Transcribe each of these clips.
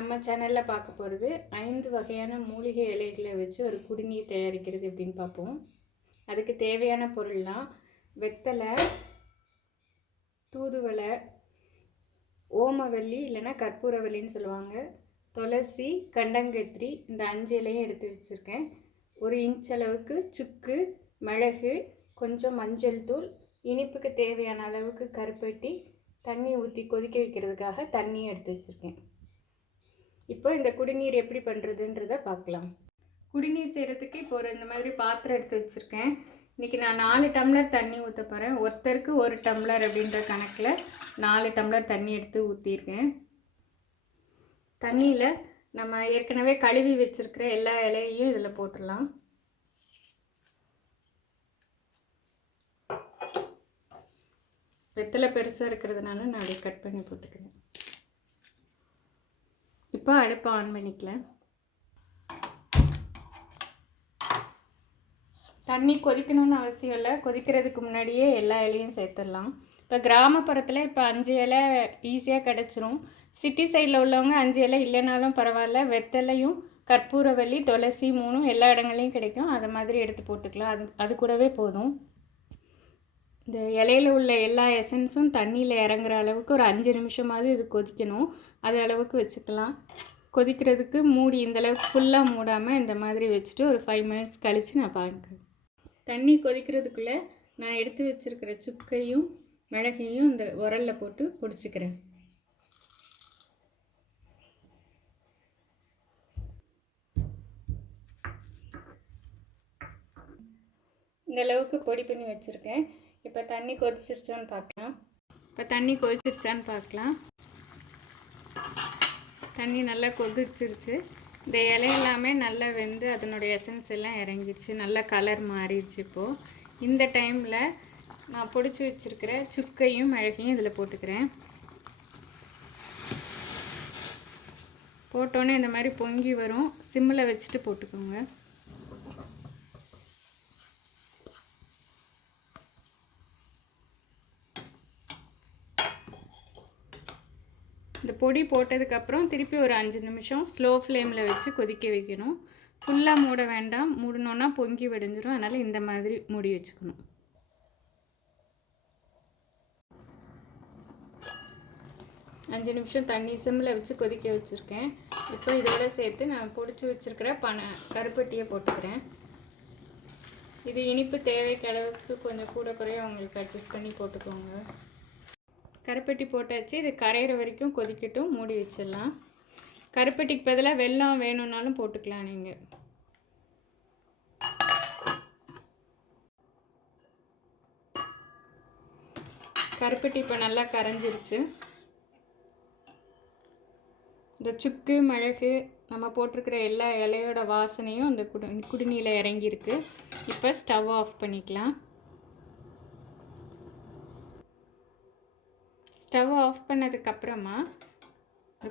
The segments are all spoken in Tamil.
நம்ம சேனலில் பார்க்க போகிறது 5 வகையான மூலிகை இலைகளை வச்சு ஒரு குடிநீர் தயாரிக்கிறது எப்படின்னு பார்ப்போம். அதுக்கு தேவையான பொருள்லாம் வெத்தலை, தூதுவளை, ஓமவல்லி இல்லைன்னா கற்பூரவல்லின்னு சொல்லுவாங்க, துளசி, கண்டங்கத்திரி, இந்த 5 இலையும் எடுத்து வச்சுருக்கேன். 1 இன்ச் அளவுக்கு சுக்கு, மிளகு, கொஞ்சம் மஞ்சள் தூள், இனிப்புக்கு தேவையான அளவுக்கு கருப்பட்டி, தண்ணி ஊற்றி கொதிக்க வைக்கிறதுக்காக தண்ணியும் எடுத்து வச்சுருக்கேன். இப்போ இந்த குடிநீர் எப்படி பண்ணுறதுன்றதை பார்க்கலாம். குடிநீர் செய்கிறதுக்கு இப்போ இந்த மாதிரி பாத்திரம் எடுத்து வச்சுருக்கேன். இன்றைக்கி நான் 4 டம்ளர் தண்ணி ஊற்ற போகிறேன். ஒருத்தருக்கு 1 டம்ளர் அப்படின்ற கணக்கில் 4 டம்ளர் தண்ணி எடுத்து ஊற்றிருக்கேன். தண்ணியில் நம்ம ஏற்கனவே கழுவி வச்சுருக்கிற எல்லா இலையையும் இதில் போட்டுடலாம். வெத்தலை பெருசாக இருக்கிறதுனால நான் அதை கட் பண்ணி போட்டுக்கிறேன். இப்போ அடுப்பை ஆன் பண்ணிக்கலாம். தண்ணி கொதிக்கணும்னு அவசியம் இல்லை, கொதிக்கிறதுக்கு முன்னாடியே எல்லா இலையும் சேர்த்துடலாம். இப்போ கிராமப்புறத்தில் இப்போ 5 இலை ஈஸியாக கிடச்சிரும். சிட்டி சைடில் உள்ளவங்க 5 இலை இல்லைனாலும் பரவாயில்ல, வெத்தலையும் கற்பூரவல்லி, துளசி 3 எல்லா இடங்களையும் கிடைக்கும். அது மாதிரி எடுத்து போட்டுக்கலாம். அது கூடவே போதும். இந்த இலையில் உள்ள எல்லா எசன்ஸும் தண்ணியில் இறங்குற அளவுக்கு ஒரு 5 நிமிஷமாவது இது கொதிக்கணும். அது அளவுக்கு வச்சுக்கலாம். கொதிக்கிறதுக்கு மூடி இந்தளவுக்கு ஃபுல்லாக மூடாமல் இந்த மாதிரி வச்சுட்டு ஒரு 5 மினிட்ஸ் கழித்து நான் பார்க்குறேன். தண்ணி கொதிக்கிறதுக்குள்ளே நான் எடுத்து வச்சுருக்கிற சுக்கையும் மிளகையும் இந்த உரலில் போட்டு பொடிச்சிக்கிறேன். இந்த அளவுக்கு பொடி பண்ணி வச்சுருக்கேன். இப்போ தண்ணி கொதிச்சிருச்சான்னு பார்க்கலாம். தண்ணி நல்லா கொதிச்சிருச்சு. இந்த இலை எல்லாமே நல்லா வெந்து அதனுடைய எசன்ஸ் எல்லாம் இறங்கிடுச்சு, நல்லா கலர் மாறிடுச்சு. இப்போது இந்த டைமில் நான் பொடிச்சு வச்சுருக்கிற சுக்கையும் மிளகையும் இதில் போட்டுக்கிறேன். போட்டோன்னே இந்த மாதிரி பொங்கி வரும். சிம்மில் வச்சுட்டு போட்டுக்கோங்க. இந்த பொடி போட்டதுக்கப்புறம் திருப்பி ஒரு 5 நிமிஷம் ஸ்லோ ஃப்ளேமில் வச்சு கொதிக்க வைக்கணும். ஃபுல்லாக மூட வேண்டாம், மூடணுன்னா பொங்கி வடிஞ்சிடும். அதனால் இந்த மாதிரி மூடி வச்சுக்கணும். அஞ்சு நிமிஷம் தண்ணி சிம்மில் வச்சு கொதிக்க வச்சுருக்கேன். இப்போ இதோட சேர்த்து நான் பொடிச்சு வச்சுருக்கிற கருப்பட்டியை போட்டுக்கிறேன். இது இனிப்பு தேவைக்கு அளவுக்கு கொஞ்சம் கூட குறைய உங்களுக்கு அட்ஜஸ்ட் பண்ணி போட்டுக்கோங்க. கருப்பட்டி போட்டாச்சு. இது கரையிற வரைக்கும் கொதிக்கட்டும், மூடி வச்சிடலாம். கருப்பட்டிக்கு பதிலாக வெல்லம் வேணும்னாலும் போட்டுக்கலாம் நீங்கள். கருப்பட்டி இப்போ நல்லா கரைஞ்சிருச்சு. இந்த சுக்கு மிளகு நம்ம போட்டிருக்கிற எல்லா இலையோட வாசனையும் இந்த குடிநீரில் இறங்கியிருக்கு. இப்போ ஸ்டவ் ஆஃப் பண்ணிக்கலாம். ஸ்டவ் ஆஃப் பண்ணதுக்கப்புறமா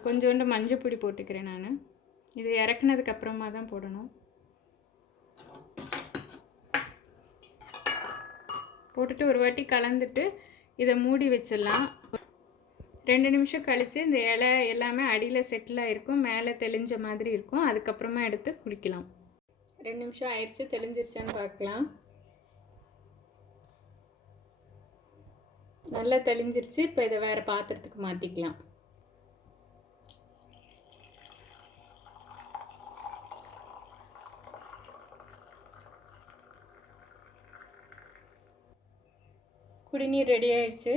கொஞ்சோண்டு மஞ்சள் பொடி போட்டுக்கிறேன். நான் இது இறக்குனதுக்கப்புறமா தான் போடணும். போட்டுட்டு ஒரு வாட்டி கலந்துட்டு இதை மூடி வச்சிடலாம். 2 நிமிஷம் கழித்து இந்த இலை எல்லாமே அடியில் செட்டில் ஆகிருக்கும், மேலே தெளிஞ்ச மாதிரி இருக்கும். அதுக்கப்புறமா எடுத்து குடிக்கலாம். 2 நிமிஷம் ஆயிடுச்சு, தெளிஞ்சிருச்சான்னு பார்க்கலாம். நல்லா தெளிஞ்சிருச்சு. இப்போ இதை வேறு பாத்திரத்துக்கு மாற்றிக்கலாம். குடிநீர் ரெடி ஆயிடுச்சு.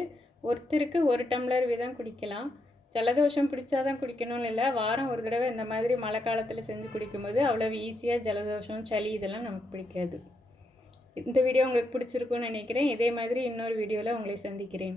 ஒருத்தருக்கு 1 டம்ளர் வீதம் குடிக்கலாம். ஜலதோஷம் பிடிச்சாதான் குடிக்கணும்னு இல்லை, வாரம் ஒரு தடவை இந்த மாதிரி மழை காலத்தில் செஞ்சு குடிக்கும்போது அவ்வளோ ஈஸியாக ஜலதோஷம் சளி இதெல்லாம் நமக்கு பிடிக்காது. இந்த வீடியோ உங்களுக்கு பிடிச்சிருக்குன்னு நினைக்கிறேன். இதே மாதிரி இன்னொரு வீடியோவில் உங்களை சந்திக்கிறேன்.